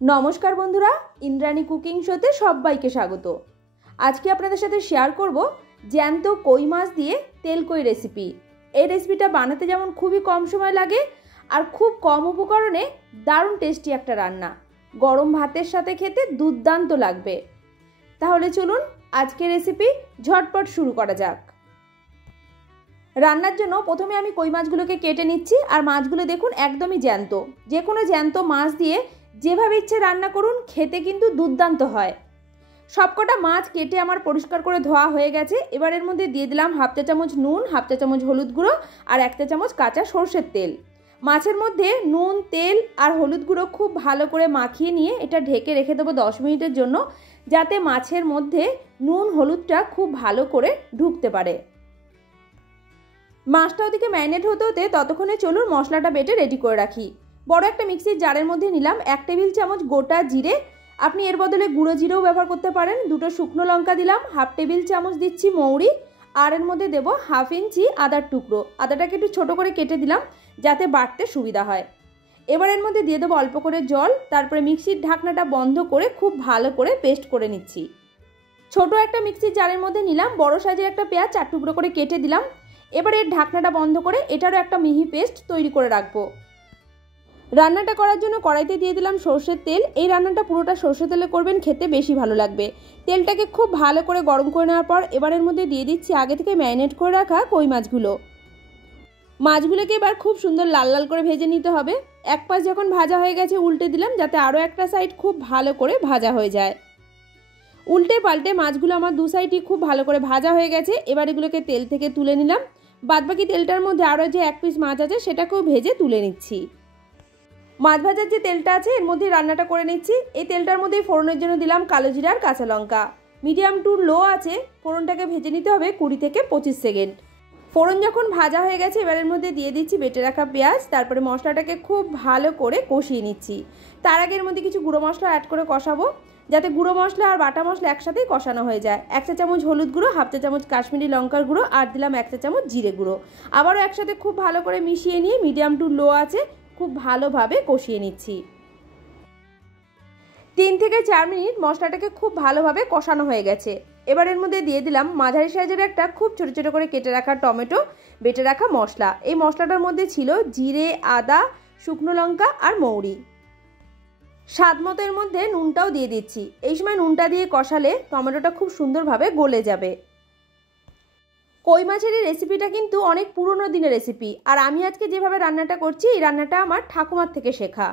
नमस्कार बंधुरा इंद्राणी कुकिंग शोते सबाइके स्वागत। आज के आपनादेर साथे शेयर करब ज्यान्त कई माछ दिए तेल कई रेसिपि। এই রেসিপিটা বানাতে যেমন খুবই কম সময় লাগে আর খুব কম উপকরণে দারুণ টেস্টি একটা রান্না। গরম ভাতের সাথে খেতে দুর্দান্ত লাগবে। তাহলে চলুন আজকের রেসিপি ঝটপট শুরু করা যাক। রান্নার জন্য প্রথমে আমি কই মাছগুলোকে কেটে নিচ্ছি আর মাছগুলো দেখুন একদমই জ্যান্ত। যে কোনো জ্যান্ত মাছ দিয়ে যেভাবে ইচ্ছে রান্না করুন খেতে কিন্তু দুর্দান্ত হয়। সবকটা মাছ কেটে আমার পরিষ্কার করে ধোয়া হয়ে গেছে। এবার এর মধ্যে দিয়ে দিলাম হাফ চা চামচ নুন, হাফ চা চামচ হলুদ গুঁড়ো আর এক চা চামচ কাঁচা সরষের তেল। মাছের মধ্যে নুন, তেল আর হলুদ গুঁড়ো খুব ভালো করে মাখিয়ে নিয়ে এটা ঢেকে রেখে দেবো 10 মিনিটের জন্য, যাতে মাছের মধ্যে নুন হলুদটা খুব ভালো করে ঢুকতে পারে। মাছটা ওদিকে ম্যারিনেট হতে হতে ততক্ষণে চলুন মশলাটা বেটে রেডি করে রাখি। বড় একটা মিক্সির জারের মধ্যে নিলাম 1 টেবিল চামচ গোটা জিরে, আপনি এর বদলে গুঁড়ো জিরেও ব্যবহার করতে পারেন। 2টো শুকনো লঙ্কা দিলাম, হাফ টেবিল চামচ দিচ্ছি মৌরি আর এর মধ্যে দেব হাফ ইঞ্চি আদার টুকরো। আদাটাকে একটু ছোট করে কেটে দিলাম যাতে বাটতে সুবিধা হয়। এবার এর মধ্যে দিয়ে দেবো অল্প করে জল, তারপরে মিক্সির ঢাকনাটা বন্ধ করে খুব ভালো করে পেস্ট করে নিচ্ছি। ছোট একটা মিক্সির জারের মধ্যে নিলাম বড় সাইজের একটা পেঁয়াজ 4 টুকরো করে কেটে দিলাম। এবার এর ঢাকনাটা বন্ধ করে এটারও একটা মিহি পেস্ট তৈরি করে রাখবো। রান্নাটা করার জন্য কড়াইতে দিয়ে দিলাম সরষের তেল। এই রান্নাটা পুরোটা সরষের তেলে করবেন, খেতে বেশি ভালো লাগবে। তেলটাকে খুব ভালো করে গরম করে নেওয়ার পর এবার এর মধ্যে দিয়ে দিচ্ছি আগে থেকে ম্যারিনেট করে রাখা কই মাছগুলো। মাছগুলোকে এবার খুব সুন্দর লাল লাল করে ভেজে নিতে হবে। এক পাশ যখন ভাজা হয়ে গেছে উল্টে দিলাম যাতে আরও একটা সাইড খুব ভালো করে ভাজা হয়ে যায়। উল্টে পাল্টে মাছগুলো আমার দু সাইডই খুব ভালো করে ভাজা হয়ে গেছে। এবার এগুলোকে তেল থেকে তুলে নিলাম। বাদবাকি তেলটার মধ্যে আরও যে এক পিস মাছ আছে সেটাকেও ভেজে তুলে নিচ্ছি। মাছ ভাজার যে তেলটা আছে এর মধ্যে রান্নাটা করে নিচ্ছি। এই তেলটার মধ্যে ফোড়নের জন্য দিলাম কালো জিরা আর কাঁচা লঙ্কা। মিডিয়াম টু লো আছে ফোড়নটাকে ভেজে নিতে হবে 20 থেকে 25 সেকেন্ড। ফোড়ন যখন ভাজা হয়ে গেছে এবার এর মধ্যে দিয়ে দিচ্ছি বেটে রাখা পেঁয়াজ, তারপরে মশলাটাকে খুব ভালো করে কষিয়ে নিচ্ছি। তার আগে এর মধ্যে কিছু গুঁড়ো মশলা অ্যাড করে কষাবো যাতে গুঁড়ো মশলা আর বাটা মশলা একসাথেই কষানো হয়ে যায়। 1 চা চামচ হলুদ গুঁড়ো, হাফ চা চামচ কাশ্মীরি লঙ্কার গুঁড়ো আর দিলাম 1 চা চামচ জিরে গুঁড়ো। আবারও একসাথে খুব ভালো করে মিশিয়ে নিয়ে মিডিয়াম টু লো আছে খুব ভালোভাবে কষিয়ে নিচ্ছি। 3 থেকে 4 মিনিট মশলাটাকে খুব ভালোভাবে কষানো হয়ে গেছে। এবার এর মধ্যে দিয়ে দিলাম মাঝারি সাইজের একটা খুব ছোট ছোট করে কেটে রাখা টমেটো, বেটে রাখা মশলা। এই মশলাটার মধ্যে ছিল জিরে, আদা, শুকনো লঙ্কা আর মৌরি। স্বাদ মতো এর মধ্যে নুনটাও দিয়ে দিচ্ছি। এই সময় নুনটা দিয়ে কষালে টমেটোটা খুব সুন্দরভাবে গলে যাবে। কই মাছের এই রেসিপিটা কিন্তু অনেক পুরনো দিনের রেসিপি, আর আমি আজকে যেভাবে রান্নাটা করছি এই রান্নাটা আমার ঠাকুমার থেকে শেখা।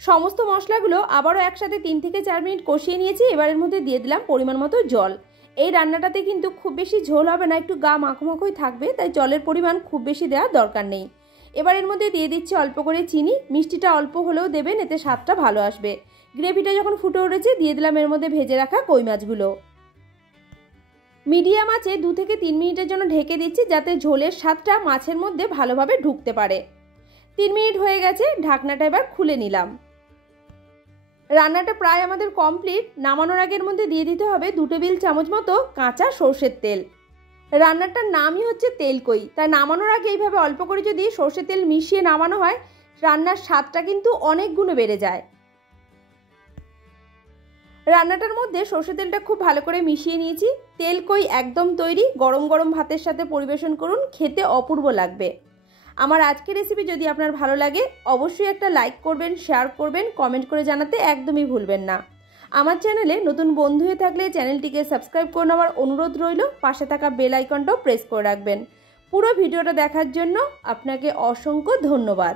সমস্ত মশলাগুলো আবারও একসাথে 3 থেকে 4 মিনিট কষিয়ে নিয়েছি। এবার এর মধ্যে দিয়ে দিলাম পরিমাণ মতো জল। এই রান্নাটাতে কিন্তু খুব বেশি ঝোল হবে না, একটু গা মাখো মাখোই থাকবে, তাই জলের পরিমাণ খুব বেশি দেওয়ার দরকার নেই। এবার এর মধ্যে দিয়ে দিচ্ছি অল্প করে চিনি। মিষ্টিটা অল্প হলেও দেবেন, এতে স্বাদটা ভালো আসবে। গ্রেভিটা যখন ফুটে উঠেছে দিয়ে দিলাম এর মধ্যে ভেজে রাখা কই মাছগুলো। মিডিয়াম আঁচে 2 থেকে 3 মিনিটের জন্য ঢেকে দিচ্ছি যাতে ঝোলের স্বাদটা মাছের মধ্যে ভালোভাবে ঢুকতে পারে। 3 মিনিট হয়ে গেছে, ঢাকনাটা এবার খুলে নিলাম। রান্নাটা প্রায় আমাদের কমপ্লিট। নামানোর আগের মধ্যে দিয়ে দিতে হবে 2 টেবিল চামচ মতো কাঁচা সরষের তেল। রান্নাটার নামই হচ্ছে তেল কই, তাই নামানোর আগে এইভাবে অল্প করে যদি সরষের তেল মিশিয়ে নামানো হয় রান্নার স্বাদটা কিন্তু অনেক গুণে বেড়ে যায়। রান্নাটার মধ্যে সরষের তেলটা খুব ভালো করে মিশিয়ে নিয়েছি। তেল কই একদম তৈরি। গরম গরম ভাতের সাথে পরিবেশন করুন, খেতে অপূর্ব লাগবে। আমার আজকের রেসিপি যদি আপনার ভালো লাগে অবশ্যই একটা লাইক করবেন, শেয়ার করবেন, কমেন্ট করে জানাতে একদমই ভুলবেন না। আমার চ্যানেলে নতুন বন্ধু হয়ে থাকলে চ্যানেলটিকে সাবস্ক্রাইব করে নেওয়ার অনুরোধ রইল। পাশে থাকা বেল আইকনটাও প্রেস করে রাখবেন। পুরো ভিডিওটা দেখার জন্য আপনাকে অসংখ্য ধন্যবাদ।